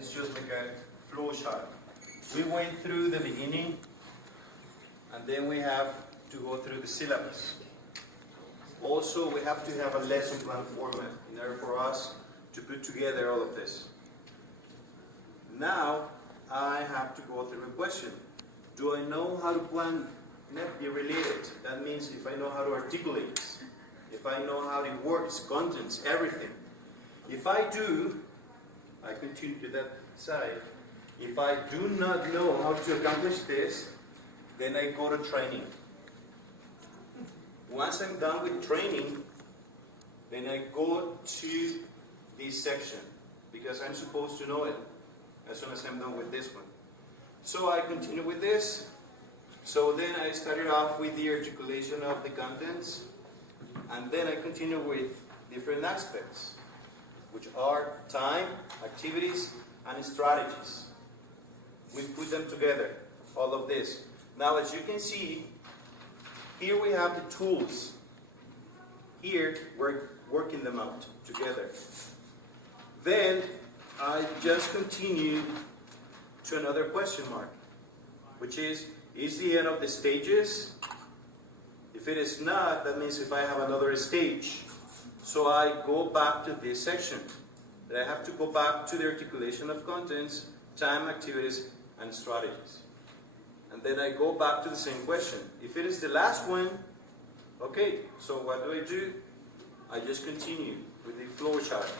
is just like a flow chart. We went through the beginning, and then we have to go through the syllabus. Also, we have to have a lesson plan format in order for us to put together all of this. Now, I have to go through a question. Do I know how to plan net be related? That means if I know how to articulate, if I know how it works, contents, everything. If I do, I continue to that side. If I do not know how to accomplish this, then I go to training. Once I'm done with training, then I go to this section, because I'm supposed to know it as soon as I'm done with this one. So I continue with this. So then I started off with the articulation of the contents, and then I continue with different aspects, which are time, activities, and strategies. We put them together, all of this. Now, as you can see, here we have the tools. Here, we're working them out together. Then, I just continue to another question mark, which is the end of the stages? If it is not, that means if I have another stage. So I go back to this section. But I have to go back to the articulation of contents, time, activities, and strategies. And then I go back to the same question. If it is the last one, okay, so what do? I just continue with the flow chart.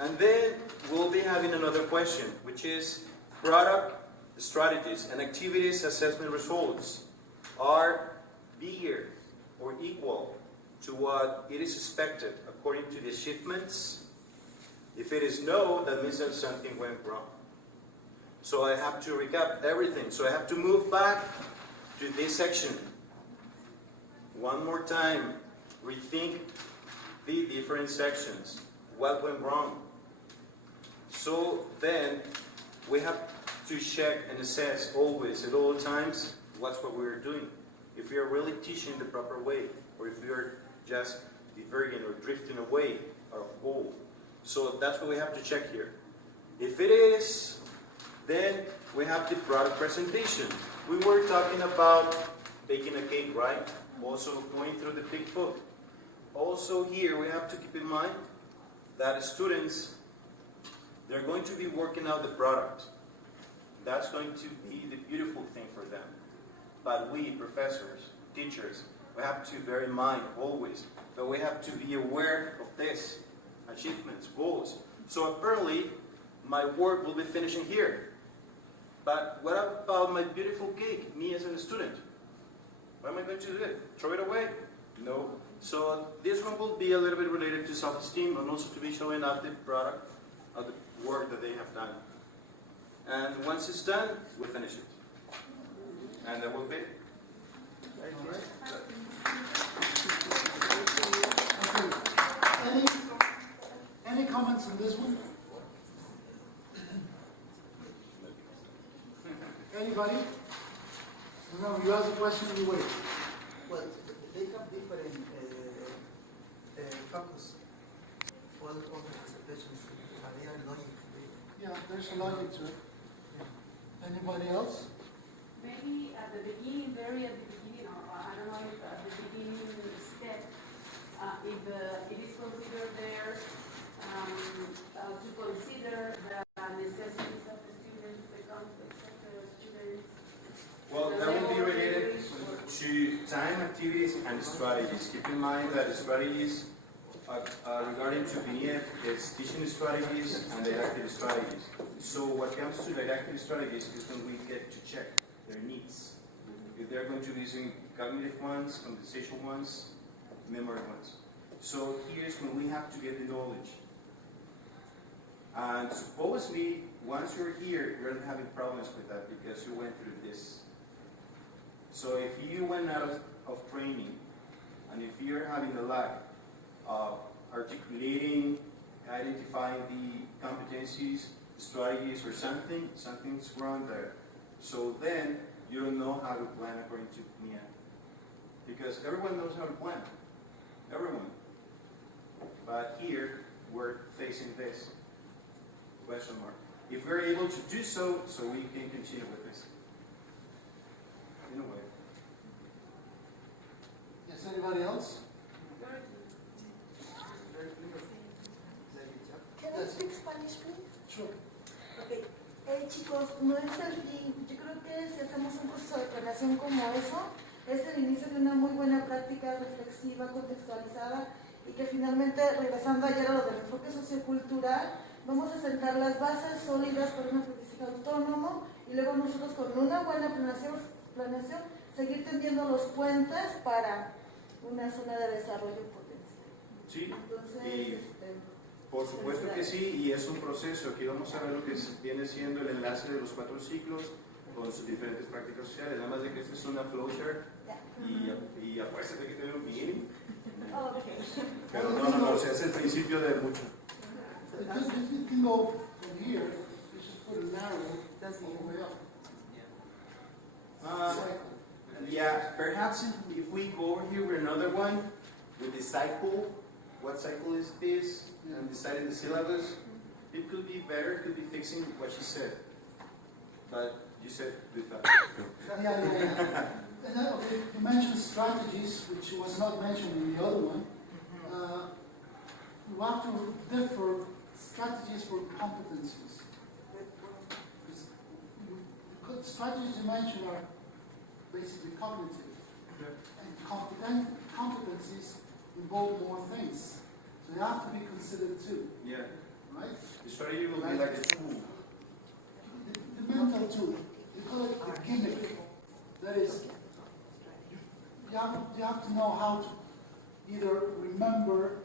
And then we'll be having another question, which is product strategies and activities assessment results are bigger or equal to what it is expected according to the achievements. If it is no, that means that something went wrong. So I have to recap everything. So I have to move back to this section. One more time, rethink the different sections. What went wrong? So then we have to check and assess always, at all times, what's what we're doing. If we are really teaching the proper way, or if we are just diverging or drifting away our goal. So that's what we have to check here. If it is, then we have the product presentation. We were talking about baking a cake, right? Also going through the big book. Also here we have to keep in mind that students, they're going to be working out the product. That's going to be the beautiful thing for them. But we, professors, teachers, we have to bear in mind always that we have to be aware of this, achievements, goals. So apparently, my work will be finishing here. But what about my beautiful cake, me as a student? What am I going to do? Throw it away? No. So this one will be a little bit related to self-esteem and also to be showing up the product of the work that they have done. And once it's done, we finish it. And that will be it. Okay. Any comments on this one? Anybody? No, you ask a question and you wait. Well, they have different focus. All the presentations, they are logic. Yeah, there's a logic to it. Anybody else? Maybe at the beginning, very at the beginning, or I don't know if at the beginning step, if it is considered there to consider the necessities of the students, the conflicts of the students. Well, that will be related to time, activities, and strategies. Keep in mind that strategies regarding to BNF is teaching strategies and didactic strategies. So what comes to didactic strategies is when we get to check their needs. If they're going to be using cognitive ones, conversational ones, memory ones. So here's when we have to get the knowledge. And supposedly, once you're here, you're not having problems with that because you went through this. So if you went out of training, and if you're having a lack of articulating, identifying the competencies, strategies, or something's wrong there. So then, you don't know how to plan according to Mia. Because everyone knows how to plan. Everyone. But here, we're facing this question mark. if we're able to do so, so we can continue with this. In a way. Yes, anybody else? Very clear. Very good job. Can I speak Spanish, please? Sure. Okay. Chicos, no es el fin. Yo creo que si hacemos un curso de relación como eso, es el inicio de una muy buena práctica reflexiva, contextualizada, y que finalmente, regresando ayer a lo del enfoque sociocultural, vamos a sentar las bases sólidas para un aprendizaje autónomo, y luego nosotros con una buena planeación seguir tendiendo los puentes para una zona de desarrollo potencial. Sí, Entonces, y por supuesto que sí, y es un proceso. Aquí vamos a ver lo que viene siendo el enlace de los 4 ciclos con sus diferentes prácticas sociales. Nada más de que esta es una flowchart y apuéstate que tiene un beginning. Okay. Pero no, o sea, es el principio de mucho. Just if you can go from here, you just put an arrow That's all the way up. Uh, yeah, perhaps if we go over here with another one, with the cycle, what cycle is this, and deciding the syllabus, it could be better, it could be fixing what she said. But you said with that. Yeah. And then, okay, you mentioned strategies, which was not mentioned in the other one. You have to differ strategies for competencies. Because strategies you mentioned are basically cognitive. And competencies involve more things. So they have to be considered too, Yeah, right? the strategy will be like a tool. The mental tool, you call it the gimmick. That is, you have to know how to either remember,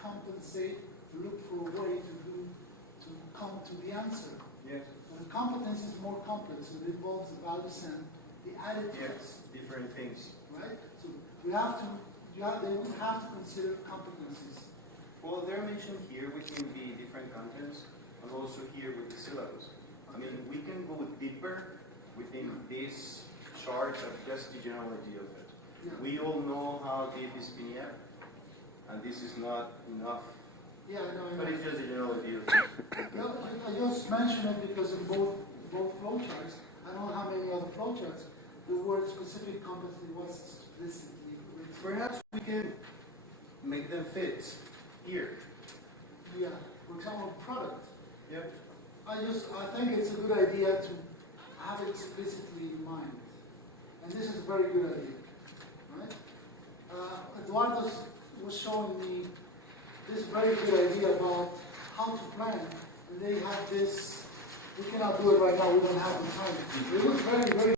compensate, look for a way to come to the answer. Yes. But the competence is more complex. It involves the values and the attitudes, Yes, different things. right? So they would have to consider competencies. Well, they're mentioned here within the different contents, and also here with the syllabus. I mean, we can go deeper within this chart, but just the general idea of it. Yeah. We all know how deep is PNF, and this is not enough, Yeah, I know. but it's just the general idea of it. No, I just mention it because in both flowcharts, I don't know how many other flowcharts, the word specific competency was explicitly written. Perhaps we can make them fit here. Yeah, for example, product. Yeah. I think it's a good idea to have it explicitly in mind. And this is a very good idea, right? Eduardo was showing me this very good idea about how to plan. And they have this, we cannot do it right now, we don't have the time. It was very, very